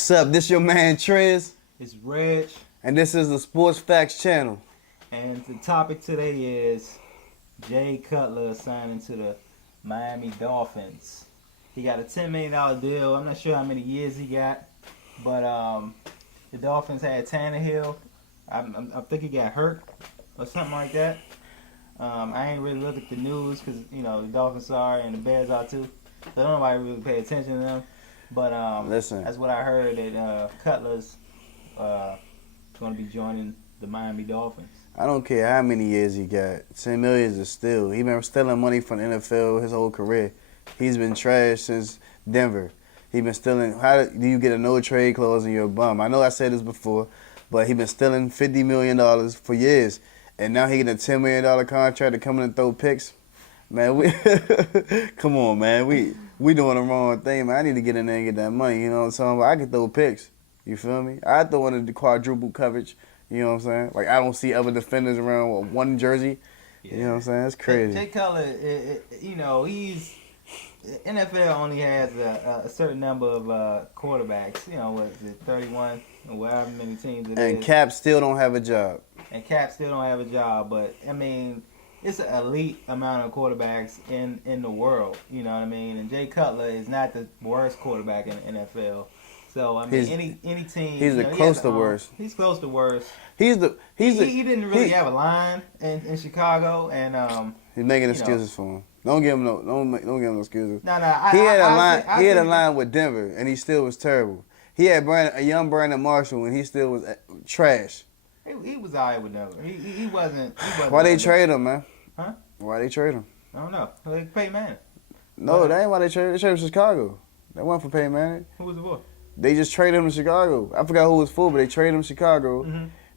What's up? This your man Trez, It's Reg, and this is the Sports Facts channel. and the topic today is Jay Cutler signing to the Miami Dolphins. He got a $10 million deal. I'm not sure how many years he got, but the Dolphins had Tannehill. I think he got hurt or something like that. I ain't really looked at the news because, the Dolphins are and the Bears are too. So nobody really pay attention to them. But Listen, that's what I heard that Cutler's going to be joining the Miami Dolphins. I don't care how many years he got. 10 million is still. He been stealing money from the NFL his whole career. He's been trash since Denver. He been stealing. How do you get a no trade clause in your bum? I know I said this before, but he been stealing $50 million for years, and now he getting a $10 million contract to come in and throw picks. Man, we come on, man. We doing the wrong thing, man. I need to get in there and get that money. You know what I'm saying? But I can throw picks. You feel me? I throw in the quadruple coverage. You know what I'm saying? Like, I don't see other defenders around with one jersey. Yeah. You know what I'm saying? It's crazy. Jay Cutler, he's NFL only has a certain number of quarterbacks. What is it, 31 or however many teams it is. And Cap still don't have a job. But I mean, it's an elite amount of quarterbacks in the world. You know what I mean? And Jay Cutler is not the worst quarterback in the NFL. So I mean, any team. He's close to worst. He's close to worst. He didn't really have a line in Chicago, and he's making excuses for him. Don't give him no excuses. No. He had a line with Denver, and he still was terrible. He had a young Brandon Marshall, and he still was trash. He was all right with Denver. He wasn't. Why they trade him, man? Huh? Why they trade him? I don't know. They Peyton Manning. No, that ain't why they traded. They traded him to Chicago. That wasn't for Peyton Manning. Who was it for? They just traded him to Chicago. I forgot who it was for, but they traded him to Chicago,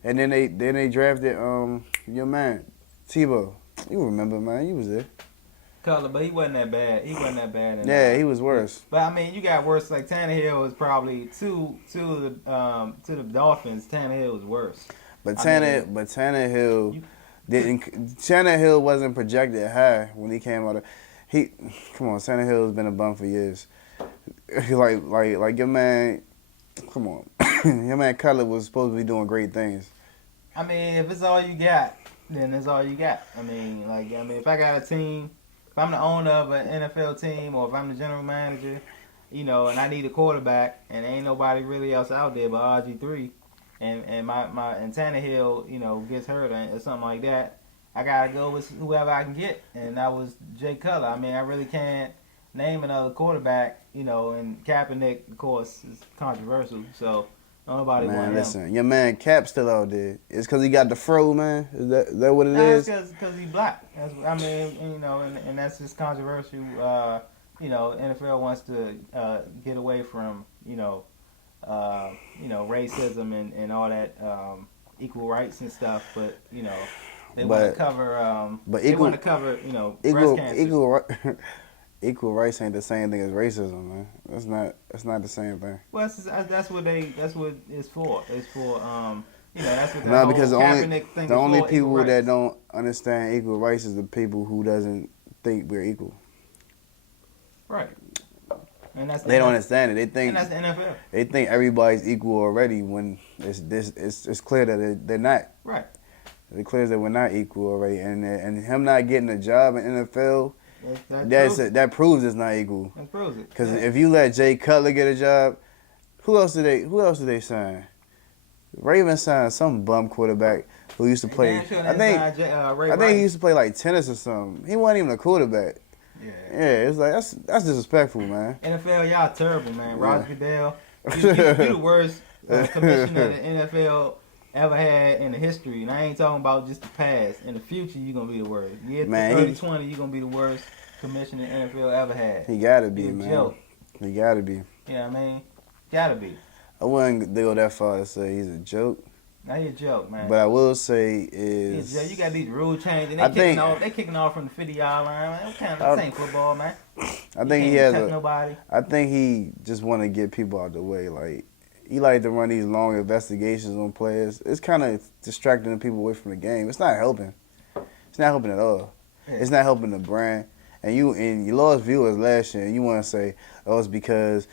and then they drafted your man Tebow. You remember, man? You was there. Cutler, but he wasn't that bad. Yeah, he was worse. But I mean, you got worse. Like Tannehill was probably to the Dolphins. Tannehill was worse. But Tannehill Tannehill wasn't projected high when he came out of. Come on, Tannehill's been a bum for years. Like your man, come on, your man Cutler was supposed to be doing great things. I mean, if it's all you got, then it's all you got. I mean, if I got a team, if I'm the owner of an NFL team, or if I'm the general manager, and I need a quarterback, and ain't nobody really else out there but RG3, and Tannehill, gets hurt or something like that, I gotta go with whoever I can get, and that was Jay Cutler. I mean, I really can't name another quarterback, and Kaepernick, of course, is controversial, so nobody man, want him. Listen, your man Cap still out there. It's because he got the fro, man. Is that what it is? It's because he's black. And that's just controversial. NFL wants to get away from, racism and all that equal rights and stuff, but, they want to cover, breast cancer. Equal rights ain't the same thing as racism, man. That's not the same thing. Well, that's what it's for. It's for that's what no, because the only for, people that don't understand equal rights is the people who doesn't think we're equal. Right. And they don't understand it. They think and that's the NFL. They think everybody's equal already when it's clear that they're not. Right. It's clear that we're not equal already, and him not getting a job in NFL. That proves it's not equal. That proves it. Because if you let Jay Cutler get a job, who else did they sign? Ravens signed some bum quarterback who used to play. I think he used to play like tennis or something. He wasn't even a quarterback. Yeah, it's like that's disrespectful, man. NFL, y'all terrible, man. Yeah. Roger Goodell, you the worst commissioner the NFL ever had in the history, and I ain't talking about just the past. In the future, you're gonna be the worst. Year 2020, you're gonna be the worst commissioner the NFL ever had. He gotta be, man. Joke. He gotta be. Yeah, I mean, gotta be. I wouldn't go that far to say he's a joke. Now he's a joke, man. But I will say is you got these rule changes. They kicking off from the 50-yard line. Man. What kind of this ain't football, man? I think he has nobody. I think he just want to get people out the way. Like he like to run these long investigations on players. It's kind of distracting the people away from the game. It's not helping. It's not helping at all. Yeah. It's not helping the brand. And you lost viewers last year, and you want to say, oh, it's because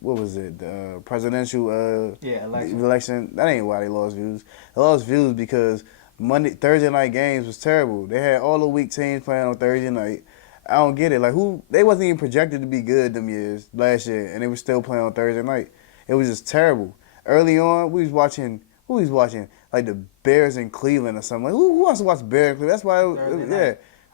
what was it? The presidential election. election. That ain't why they lost views. They lost views because Thursday night games was terrible. They had all the weak teams playing on Thursday night. I don't get it. Like they wasn't even projected to be good them years last year, and they were still playing on Thursday night. It was just terrible. Early on, we was watching. Who was watching? Like the Bears in Cleveland or something. Like who wants to watch Bears in Cleveland? That's why.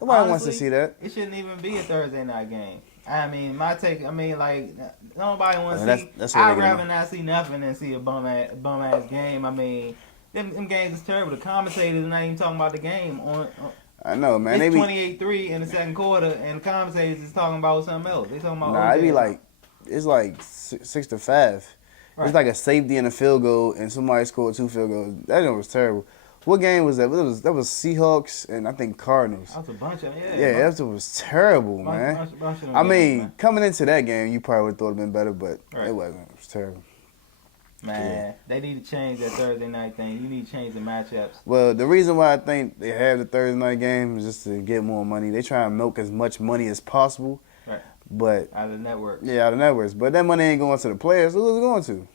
Nobody Honestly, wants to see that. It shouldn't even be a Thursday night game. I mean, my take. I mean, like nobody wants to see. I'd rather not see nothing than see a bum ass game. I mean, them games is terrible. The commentators are not even talking about the game I know, man. It's 28-3 in the second quarter, and the commentators is talking about something else. They talking about. It'd be like, it's like 6-5. Right. It's like a safety and a field goal, and somebody scored 2 field goals. That was terrible. What game was that? That was Seahawks and I think Cardinals. That was a bunch of that was terrible, man. Bunch of I mean, man. Coming into that game, you probably would have thought it'd been better, but it wasn't. It was terrible. Man, they need to change that Thursday night thing. You need to change the matchups. Well, the reason why I think they have the Thursday night game is just to get more money. They try and milk as much money as possible. Right. But out of the networks. Yeah, out of the networks. But that money ain't going to the players. Who's it going to?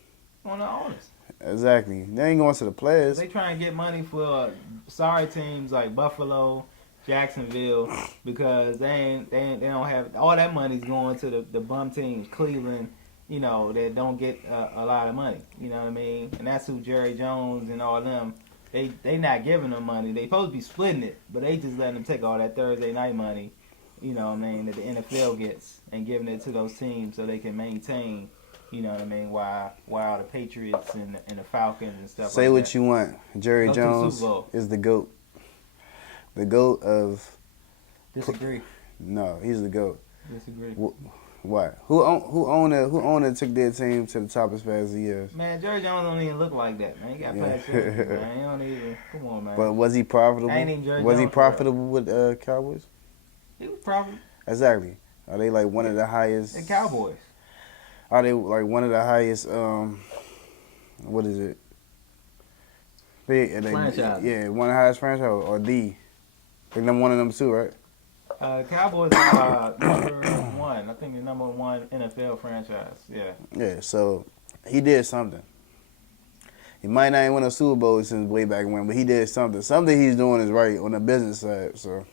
On the owners. Exactly. They ain't going to the players. They try and get money for sorry teams like Buffalo, Jacksonville, because they don't have all that money's going to the bum teams, Cleveland. You know, that don't get a lot of money. You know what I mean? And that's who Jerry Jones and all them. They not giving them money. They supposed to be splitting it, but they just letting them take all that Thursday night money. You know what I mean? That the NFL gets and giving it to those teams so they can maintain. You know what I mean? While the Patriots and the Falcons and stuff. Say like what that. you want. Jerry Jones is the GOAT. The GOAT of. Disagree. No, he's the GOAT. Disagree. What? Who owner took their team to the top as fast as he is? Man, Jerry Jones don't even look like that, man. He got past surgery, man. He don't even. Come on, man. But was he profitable? Was he profitable with Cowboys? He was profitable. Exactly. Are they like one of the highest? The Cowboys. Are they like one of the highest? What is it? Franchise. Yeah, one of the highest franchise or the. I think them one of them too, right? Cowboys are number one. I think the number one NFL franchise. Yeah. Yeah. So he did something. He might not even win a Super Bowl since way back when, but he did something. Something he's doing is right on the business side. So.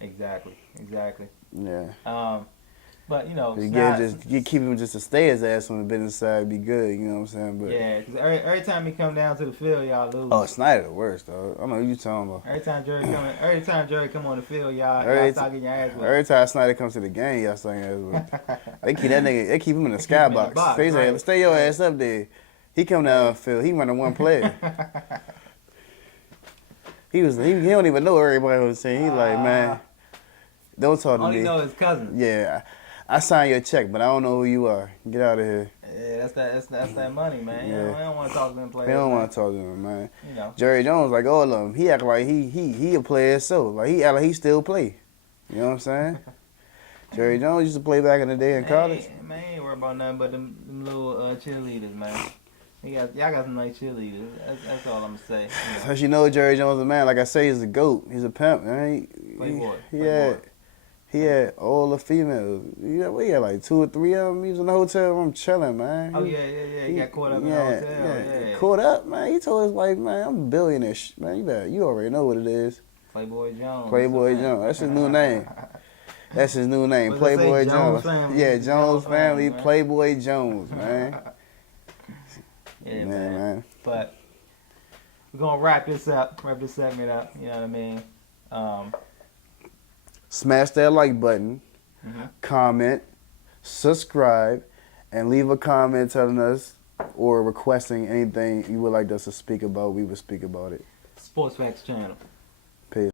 Exactly. Yeah. But you know, you keep him just to stay his ass on the business side, be good. You know what I'm saying? But yeah, because every time he come down to the field, y'all lose. Oh, Snyder the worst, though. I don't know what you talking about. Every time Jerry come on the field, y'all start getting your ass whipped. Every time Snyder comes to the game, y'all start getting your ass whipped. They keep that nigga. They keep him in the skybox. Stay your ass up there. He come down the field. He running one play. He don't even know everybody on the team. He like, man, don't talk to me. Only know his cousin. Yeah. I signed your check, but I don't know who you are. Get out of here. Yeah, that's that money, man. Yeah. You don't want to talk to them players. They don't want to talk to them, man. You know. Jerry Jones, like all of them, he act like he a player, so like he act like he still play. You know what I'm saying? Jerry Jones used to play back in the day in college. Man, he ain't worried about nothing but them little cheerleaders, man. Y'all got some nice cheerleaders. That's all I'm gonna say. Cause you know Jerry Jones is a man. Like I say, he's a GOAT. He's a pimp, man. Playboy. He had all the females. We had like 2 or 3 of them. He was in the hotel room chilling, man. Oh, yeah. He got caught up in the hotel. Yeah. Caught up, man. He told his wife, man, I'm a billionaire. Man, you already know what it is. Playboy Jones. Playboy Jones. That's his new name. That's his new name. Playboy Jones. Yeah, Jones family. Playboy Jones, man. Yeah, man. But we're going to wrap this segment up. You know what I mean? Smash that like button, comment, subscribe, and leave a comment telling us or requesting anything you would like us to speak about. We will speak about it. Sports Facts Channel.